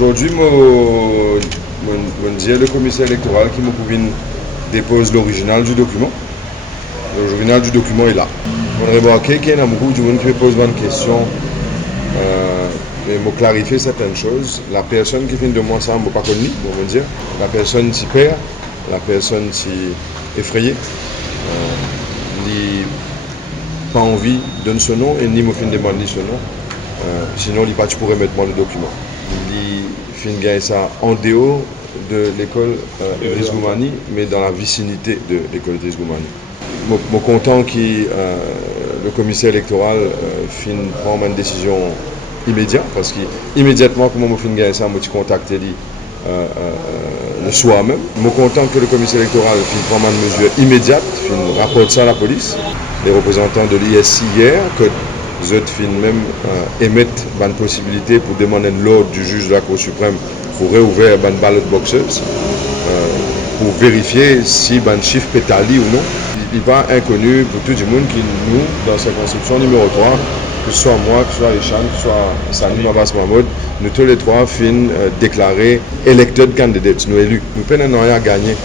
Aujourd'hui, je dis le commissaire électoral qui me dépose l'original du document. L'original du document est là. On a remarqué qu'il y a beaucoup de monde qui me pose une question et me clarifier certaines choses. La personne qui vient de moi, ça, je ne pas connu, me dire. La personne s'y perd, la personne s'y effrayée. N'a pas envie de donner son nom et ni me fin demander son nom. Sinon, il pas pourrait mettre moi le document. Il fin gagner ça en dehors de l'école Idriss Goumani, mais dans la vicinité de l'école Idriss Goumani. Je suis content que le commissaire électoral fin prendre une décision immédiate, parce qu'immédiatement, comme je fin gagner ça, je suis contacté le soir même. Je suis content que le commissaire électoral fin prendre une mesure immédiate, fin rapporte ça à la police. Les représentants de l'ISI hier, que je fin même émettre une possibilité pour demander l'ordre du juge de la Cour suprême pour réouvrir une ballot boxeuse pour vérifier si un chiffre pétali ou non. Il n'est pas inconnu pour tout le monde qui nous, dans sa circonscription numéro 3, que ce soit moi, que ce soit Richard, que ce soit Salim Abbas Mahmoud, nous tous les trois fin déclarés électeurs de candidats, nous élus. Nous peinons rien à gagner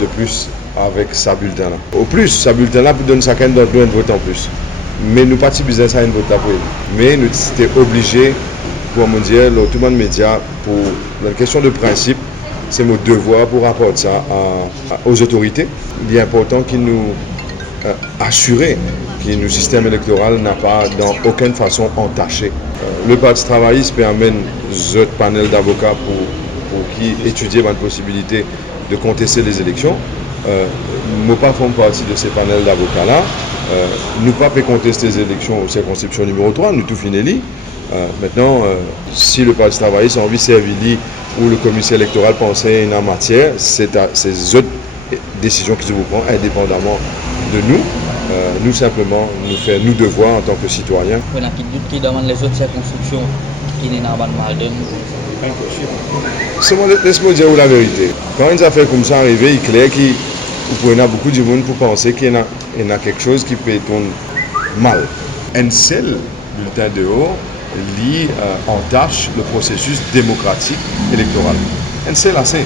de plus avec sa bulletin-là. Au plus, sa bulletin-là peut donner chacun d'entre nous un vote en plus. Mais nous pas business à une vote pour elle. Mais nous étions obligés pour me dire, tout le monde média, pour la question de principe, c'est mon devoir pour rapporter ça aux autorités. Il est important qu'ils nous assurent que le système électoral n'a pas dans aucune façon entaché. Le Parti travailliste permet un panel d'avocats pour qui étudier la possibilité de contester les élections. Nous ne faisons pas partie de ces panels d'avocats-là. Nous ne pouvons pas contester les élections aux circonscriptions numéro 3, nous tout fini. Maintenant, si le Parti travailliste a envie de servir ou le commissaire électoral pensait en matière, c'est autres décisions qui se vous prend indépendamment de nous. Nous simplement, nous faisons nos devoirs en tant que citoyens. Il y a qui demandent les autres circonscriptions qui n'est pas mal de nous. Laisse-moi dire la vérité. Quand une affaire comme ça arrive, il est clair qu'il y a beaucoup de monde pour penser qu'il y a quelque chose qui peut tourner mal. Un seul bulletin dehors entache le processus démocratique électoral. Un seul assez.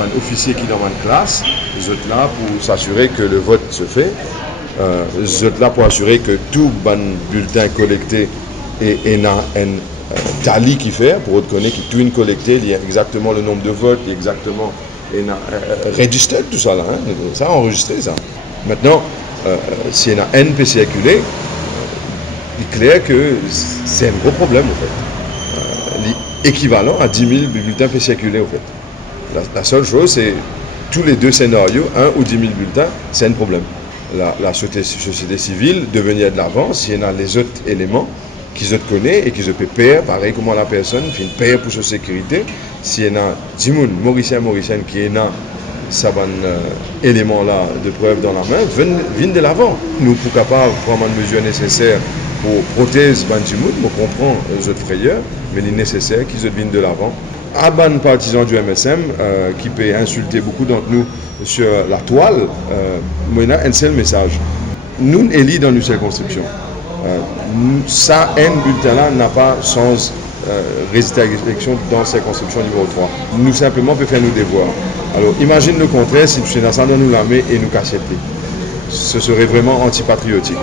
Un officier qui est dans une classe, ils sont là pour s'assurer que le vote se fait. Ils sont là pour assurer que tout bulletin collecté est un tally qui fait, pour reconnaître que tout est collecté, il y a exactement le nombre de votes, il y a exactement registré tout ça là, ça enregistré ça. Maintenant, s'il y en a un peut circuler, il est clair que c'est un gros problème en fait. Équivalent à 10 000 bulletins peut circuler en fait. La seule chose, c'est tous les deux scénarios, 1 ou 10 000 bulletins, c'est un problème. La société civile devenir de l'avant, s'il y en a les autres éléments qu'ils se connaissent et qu'ils se perdre, pareil comme la personne qui perd pour sa sécurité, s'il y en a 10 000 Mauriciens qui est là, ça élément là de preuve dans la main, viennent de l'avant. Nous sommes capables de prendre une mesure nécessaire pour protéger les gens, nous comprenons les autres frayeurs, mais il est nécessaire qu'ils viennent de l'avant. À ban partisan du MSM qui peut insulter beaucoup d'entre nous sur la toile, il y a un seul message. Nous élus dans nos circonscriptions. Ça, un bulletin-là n'a pas sans résultat d'élection dans la circonscription numéro 3. Nous simplement pouvons faire nos devoirs. Alors imagine le contraire si nous sommes dans nous la main et nous casser. Ce serait vraiment antipatriotique.